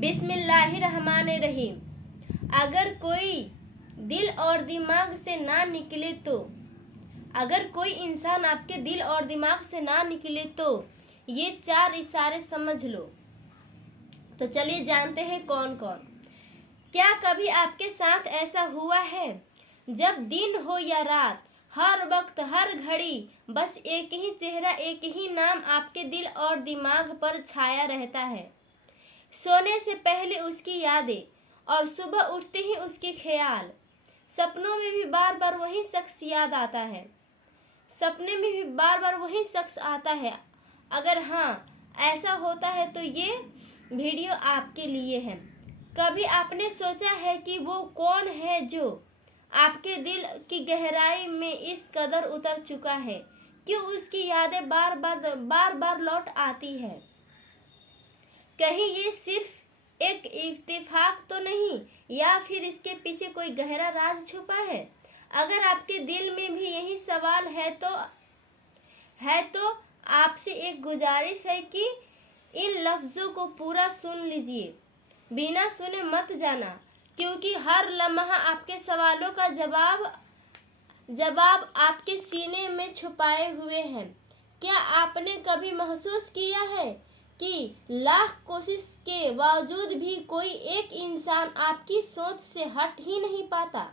बिस्मिल्लाहिर्रहमानिर्रहीम। अगर कोई दिल और दिमाग से ना निकले तो अगर कोई इंसान आपके दिल और दिमाग से ना निकले तो ये 4 इशारे समझ लो। तो चलिए जानते हैं कौन कौन। क्या कभी आपके साथ ऐसा हुआ है, जब दिन हो या रात, हर वक्त हर घड़ी बस एक ही चेहरा, एक ही नाम आपके दिल और दिमाग पर छाया रहता है। सोने से पहले उसकी यादें और सुबह उठते ही उसके ख्याल। सपनों में भी बार बार वही शख्स याद आता है। सपने में भी बार बार वही शख्स आता है। अगर हाँ ऐसा होता है तो ये वीडियो आपके लिए है। कभी आपने सोचा है कि वो कौन है जो आपके दिल की गहराई में इस कदर उतर चुका है, क्यों उसकी यादें बार बार लौट आती है? कहीं ये सिर्फ एक इत्तेफाक तो नहीं, या फिर इसके पीछे कोई गहरा राज छुपा है? अगर आपके दिल में भी यही सवाल है तो आपसे एक गुजारिश है कि इन लफ्ज़ों को पूरा सुन लीजिए, बिना सुने मत जाना, क्योंकि हर लम्हा आपके सवालों का जवाब आपके सीने में छुपाए हुए हैं। क्या आपने कभी महसूस किया है कि लाख कोशिश के बावजूद भी कोई एक इंसान आपकी सोच से हट ही नहीं पाता?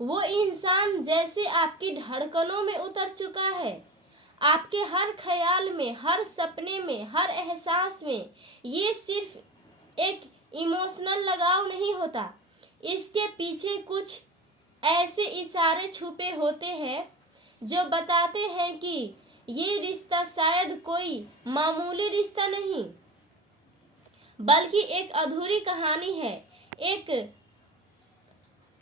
वो इंसान जैसे आपकी धड़कनों में उतर चुका है, आपके हर ख्याल में, हर सपने में, हर एहसास में। ये सिर्फ एक इमोशनल लगाव नहीं होता, इसके पीछे कुछ ऐसे इशारे छुपे होते हैं जो बताते हैं कि ये रिश्ता शायद कोई मामूली रिश्ता नहीं, बल्कि एक अधूरी कहानी है, एक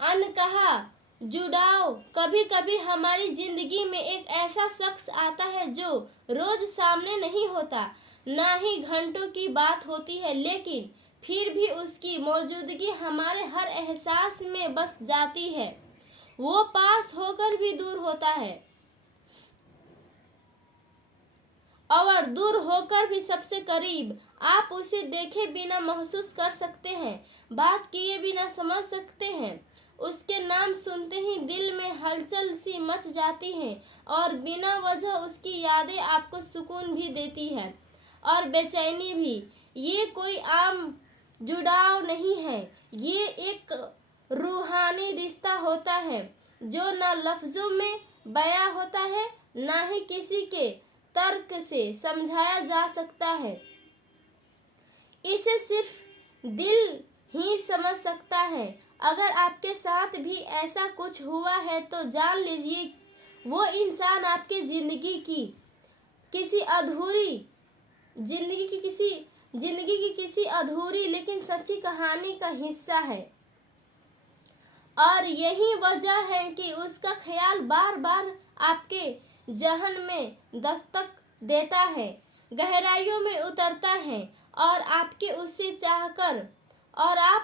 अनकहा जुड़ाव। कभी कभी हमारी जिंदगी में एक ऐसा शख्स आता है जो रोज सामने नहीं होता, ना ही घंटों की बात होती है, लेकिन फिर भी उसकी मौजूदगी हमारे हर एहसास में बस जाती है। वो पास होकर भी दूर होता है और दूर होकर भी सबसे करीब। आप उसे देखे बिना महसूस कर सकते हैं, बात किए बिना समझ सकते हैं। उसके नाम सुनते ही दिल में हलचल सी मच जाती है और बिना वजह उसकी यादें आपको सुकून भी देती है और बेचैनी भी। ये कोई आम जुड़ाव नहीं है, ये एक रूहानी रिश्ता होता है जो ना लफ्जों में बयां होता है, ना ही किसी के तर्क से समझाया जा सकता है। इसे सिर्फ दिल ही समझ सकता है। अगर आपके साथ भी ऐसा कुछ हुआ है तो जान लीजिए वो इंसान आपके जिंदगी की किसी अधूरी लेकिन सच्ची कहानी का हिस्सा है। और यही वजह है कि उसका ख्याल बार बार आपके जहन में दस्तक देता है, गहराइयों में उतरता है और आप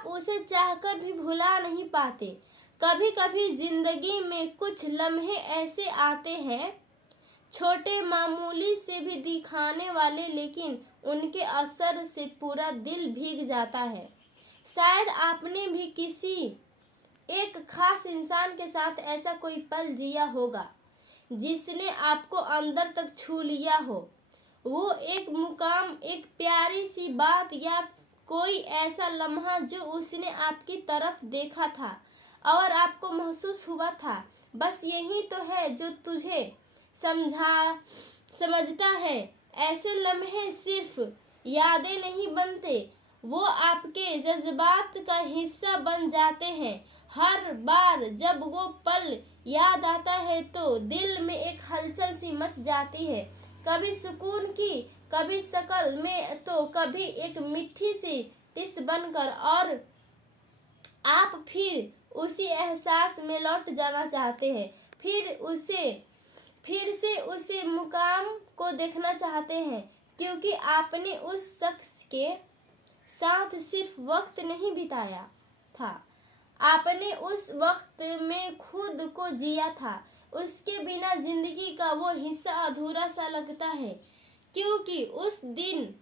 उसे चाहकर भी भुला नहीं पाते। कभी कभी जिंदगी में कुछ लम्हे ऐसे आते हैं, छोटे मामूली से भी दिखाने वाले, लेकिन उनके असर से पूरा दिल भीग जाता है। शायद आपने भी किसी एक खास इंसान के साथ ऐसा कोई पल जिया होगा जिसने आपको अंदर तक छू लिया हो। वो एक मुकाम, एक प्यारी सी बात या कोई ऐसा लम्हा जो उसने आपकी तरफ देखा था और आपको महसूस हुआ था, बस यही तो है जो तुझे समझता है। ऐसे लम्हे सिर्फ यादें नहीं बनते, वो आपके जज्बात का हिस्सा बन जाते हैं। हर बार जब वो पल याद आता है तो दिल में एक हलचल सी मच जाती है, कभी सुकून की, कभी शकल में, तो कभी एक मीठी सी टिस बनकर, और आप फिर उसी एहसास में लौट जाना चाहते हैं। फिर से उसी मुकाम को देखना चाहते हैं, क्योंकि आपने उस शख्स के साथ सिर्फ वक्त नहीं बिताया था, आपने उस वक्त में खुद को जिया था। उसके बिना जिंदगी का वो हिस्सा अधूरा सा लगता है, क्योंकि उस दिन,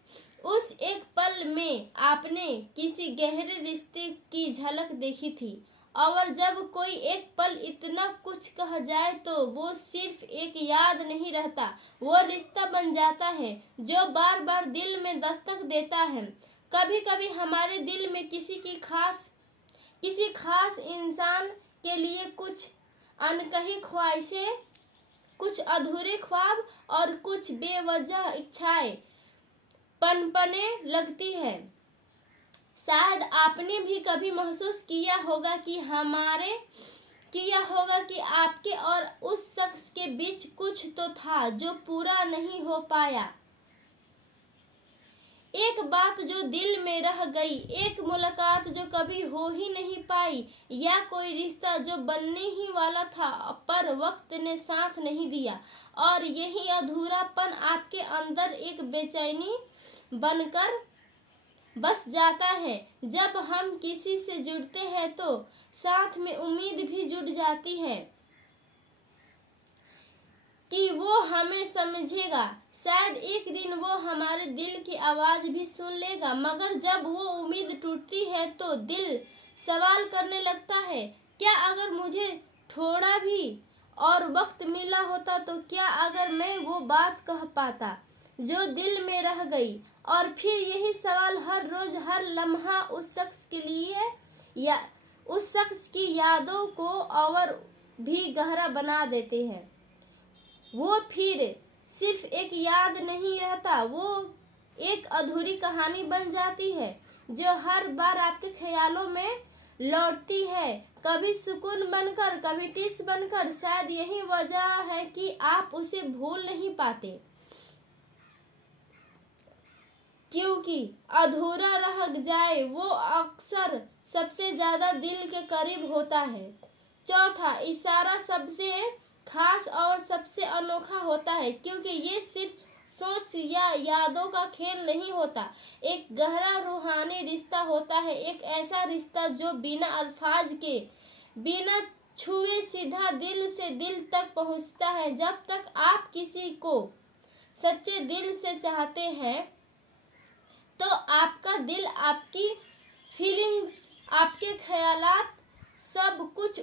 उस एक पल पल में आपने किसी गहरे रिश्ते की झलक देखी थी, और जब कोई एक पल इतना कुछ कह जाए तो वो सिर्फ एक याद नहीं रहता, वो रिश्ता बन जाता है जो बार बार दिल में दस्तक देता है। कभी कभी हमारे दिल में किसी खास इंसान के लिए कुछ अनकही ख्वाहिशें, कुछ अधूरे ख्वाब और कुछ बेवजह इच्छाएं पनपने लगती है। शायद आपने भी कभी महसूस किया होगा कि आपके और उस शख्स के बीच कुछ तो था जो पूरा नहीं हो पाया। एक बात जो दिल में रह गई, एक मुलाकात जो कभी हो ही नहीं पाई, या कोई रिश्ता जो बनने ही वाला था पर वक्त ने साथ नहीं दिया। और यही अधूरापन आपके अंदर एक बेचैनी बनकर बस जाता है। जब हम किसी से जुड़ते हैं तो साथ में उम्मीद भी जुड़ जाती है कि वो हमें समझेगा, शायद एक दिन वो हमारे दिल की आवाज भी सुन लेगा। मगर जब वो उम्मीद टूटती है तो दिल सवाल करने लगता है, क्या अगर मुझे थोड़ा भी और वक्त मिला होता तो क्या अगर मैं वो बात कह पाता जो दिल में रह गई। और फिर यही सवाल हर रोज हर लम्हा उस शख्स के लिए या उस शख्स की यादों को और भी गहरा बना देते हैं। वो फिर सिर्फ एक याद नहीं रहता, वो एक अधूरी कहानी बन जाती है जो हर बार आपके ख्यालों में लौटती है, कभी सुकून बनकर, कभी टिस बनकर। शायद यही वजह है कि आप उसे भूल नहीं पाते, क्योंकि अधूरा रह जाए वो अक्सर सबसे ज्यादा दिल के करीब होता है। चौथा, इशारा सबसे खास और सबसे अनोखा होता है, क्योंकि ये सिर्फ सोच या यादों का खेल नहीं होता, एक गहरा रूहानी रिश्ता होता है। एक ऐसा रिश्ता जो बिना अल्फाज के, बिना छुए सीधा दिल से दिल तक पहुंचता है। जब तक आप किसी को सच्चे दिल से चाहते हैं तो आपका दिल, आपकी फीलिंग्स, आपके ख्यालात, सब कुछ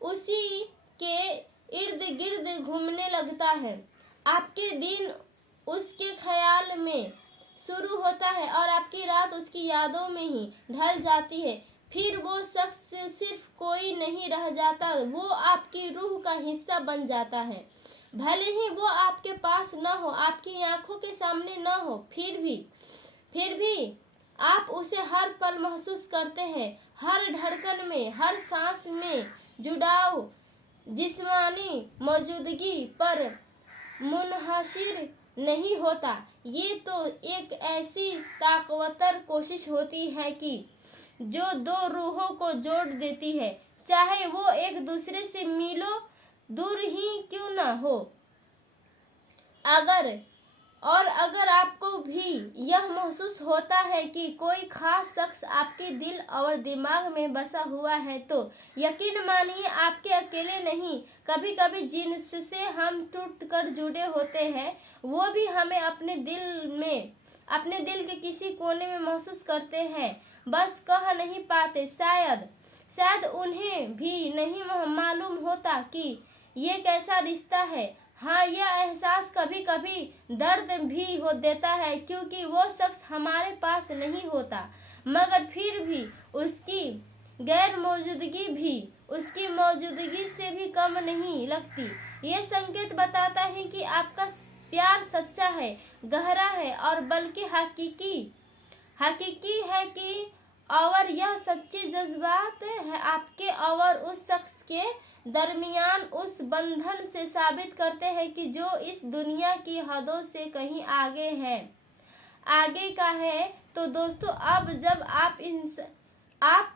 उसी के इर्द गिर्द घूमने लगता है। आपके दिन उसके ख्याल में शुरू होता है और आपकी रात उसकी यादों में ही ढल जाती है। फिर वो शख्स सिर्फ कोई नहीं रह जाता, वो आपकी रूह का हिस्सा बन जाता है। भले ही वो आपके पास न हो, आपकी आंखों के सामने न हो, फिर भी आप उसे हर पल महसूस करते हैं, हर धड़कन में, हर सांस में। जुड़ाव जिस्मानी मौजूदगी पर मुनहसर नहीं होता, ये तो एक ऐसी ताकतवर कोशिश होती है कि जो दो रूहों को जोड़ देती है, चाहे वो एक दूसरे से मीलों दूर ही क्यों ना हो। अगर आपको भी यह महसूस होता है कि कोई खास शख्स आपके दिल और दिमाग में बसा हुआ है तो यकीन मानिए आपके अकेले नहीं। कभी कभी जिनसे हम टूट कर जुड़े होते हैं वो भी हमें अपने दिल के किसी कोने में महसूस करते हैं, बस कह नहीं पाते। शायद उन्हें भी नहीं मालूम होता कि ये कैसा रिश्ता है। हाँ, यह एहसास कभी कभी दर्द भी हो देता है, क्योंकि वो शख्स हमारे पास नहीं होता, मगर फिर भी उसकी गैर मौजूदगी भी उसकी मौजूदगी से भी कम नहीं लगती। ये संकेत बताता है कि आपका प्यार सच्चा है, गहरा है और बल्कि हकीकी है कि और यह सच्चे जज्बात है आपके और उस शख्स के दरमियान उस बंधन से साबित करते हैं कि जो इस दुनिया की हदों से कहीं आगे का है। तो दोस्तों, अब जब आप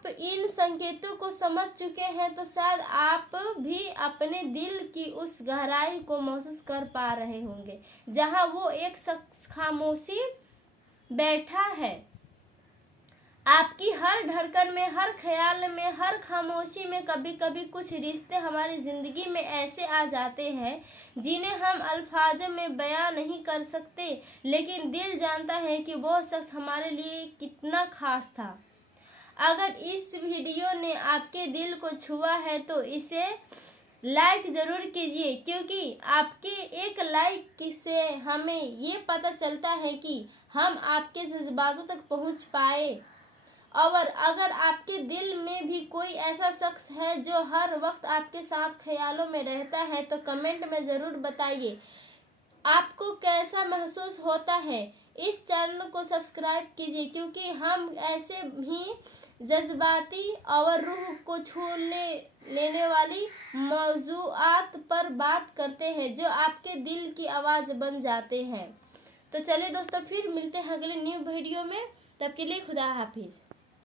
इन संकेतों को समझ चुके हैं तो शायद आप भी अपने दिल की उस गहराई को महसूस कर पा रहे होंगे, जहां वो एक शख्स खामोशी बैठा है, आपकी हर धड़कन में, हर ख्याल में, हर खामोशी में कभी कभी कुछ रिश्ते हमारी ज़िंदगी में ऐसे आ जाते हैं जिन्हें हम अल्फाजों में बयां नहीं कर सकते, लेकिन दिल जानता है कि वो शख्स हमारे लिए कितना खास था। अगर इस वीडियो ने आपके दिल को छुआ है तो इसे लाइक ज़रूर कीजिए, क्योंकि आपके एक लाइक से हमें ये पता चलता है कि हम आपके जज्बातों तक पहुंच पाए। और अगर आपके दिल में भी कोई ऐसा शख्स है जो हर वक्त आपके साथ ख्यालों में रहता है तो कमेंट में ज़रूर बताइए आपको कैसा महसूस होता है। इस चैनल को सब्सक्राइब कीजिए, क्योंकि हम ऐसे ही जज्बाती और रूह को छू लेने वाली मौज़ूआत पर बात करते हैं जो आपके दिल की आवाज़ बन जाते हैं। तो चलिए दोस्तों, फिर मिलते हैं अगले न्यू वीडियो में। तब के लिए खुदा हाफिज़।